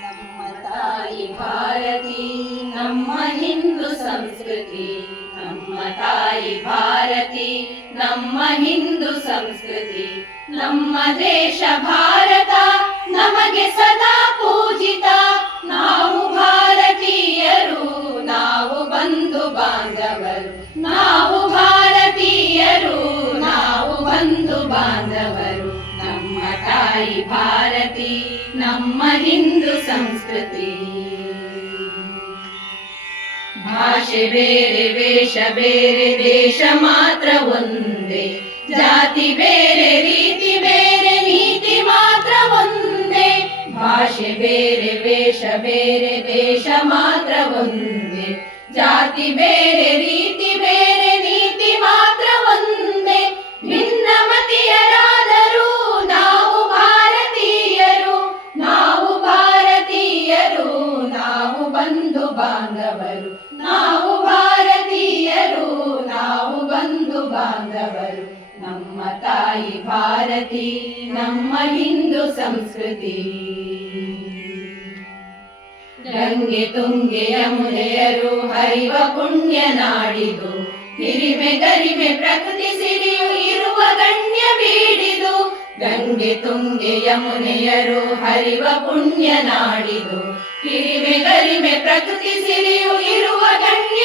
ನಮ್ಮ ತಾಯಿ ಭಾರತಿ, ನಮ್ಮ ಹಿಂದೂ ಸಂಸ್ಕೃತಿ. ನಮ್ಮ ತಾಯಿ ಭಾರತಿ, ನಮ್ಮ ಹಿಂದೂ ಸಂಸ್ಕೃತಿ. ನಮ್ಮ ದೇಶ ಭಾರತ ನಮಗೆ ಸದಾ ಪೂಜಿತ. ನಮ್ಮ ಹಿಂದೂ ಸಂಸ್ಕೃತಿ. ಭಾಷೆ ಬೇರೆ, ವೇಷ ಬೇರೆ, ದೇಶ ಮಾತ್ರ ಒಂದೇ. ಜಾತಿ ಬೇರೆ, ರೀತಿ ಬೇರೆ, ನೀತಿ ಮಾತ್ರ ಒಂದೇ. ಭಾಷೆ ಬೇರೆ, ವೇಷ ಬೇರೆ, ದೇಶ ಮಾತ್ರ ಒಂದೇ. ಜಾತಿ ಬೇರೆ, ರೀತಿ ಬೇರೆ ತಾಯಿ ಭಾರತಿ, ನಮ್ಮ ಹಿಂದೂ ಸಂಸ್ಕೃತಿ. ಗಂಗೆ ತುಂಗೆ ಯಮುನೆಯರು ಹರಿವ ಪುಣ್ಯ ನಾಡಿದು, ಹಿರಿಮೆ ಗರಿಮೆ ಪ್ರಕೃತಿ ಸಿರಿಯು ಇರುವ ಗಣ್ಯ ಬೀಡಿದು. ಗಂಗೆ ತುಂಗೆ ಯಮುನೆಯರು ಹರಿವ ಪುಣ್ಯ ನಾಡಿದು, ಹಿರಿಮೆ ಗರಿಮೆ ಪ್ರಕೃತಿ ಸಿರಿಯು ಇರುವ ಗಣ್ಯ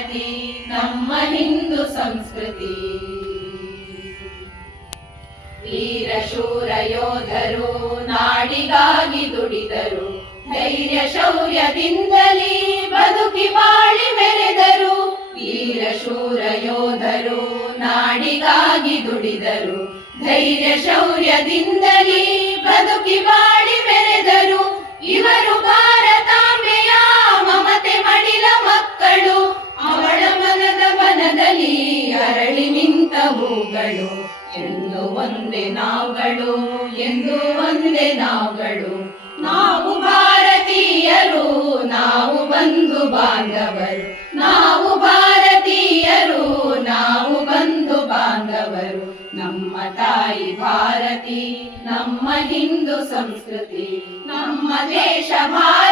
ಭಾರತಿ ನಮ್ಮ ಹಿಂದೂ ಸಂಸ್ಕೃತಿ. ವೀರ, ಶೂರ, ಯೋಧರು, ನಾಡಿಗಾಗಿ ದುಡಿದರು. ಧೈರ್ಯ, ಶೌರ್ಯದಿಂದಲೇ ಬದುಕಿ ಬಾಳಿ ಮೆರೆದರು. ವೀರ, ಶೂರ, ಯೋಧರು, ನಾಡಿಗಾಗಿ ದುಡಿದರು. ಧೈರ್ಯ, ಶೌರ್ಯದಿಂದಲೇ ಬದುಕಿ ಬಾಳಿ ಹೂಗಳು ಎಂದು ಒಂದೇ ನಾವುಗಳು, ಎಂದು ಒಂದೇ ನಾವುಗಳು. ನಾವು ಭಾರತೀಯರು, ನಾವು ಬಂಧು ಬಾಂಧವರು. ನಾವು ಭಾರತೀಯರು, ನಾವು ಬಂಧು ಬಾಂಧವರು. ನಮ್ಮ ತಾಯಿ ಭಾರತಿ, ನಮ್ಮ ಹಿಂದೂ ಸಂಸ್ಕೃತಿ, ನಮ್ಮ ದೇಶ ಭಾರತ.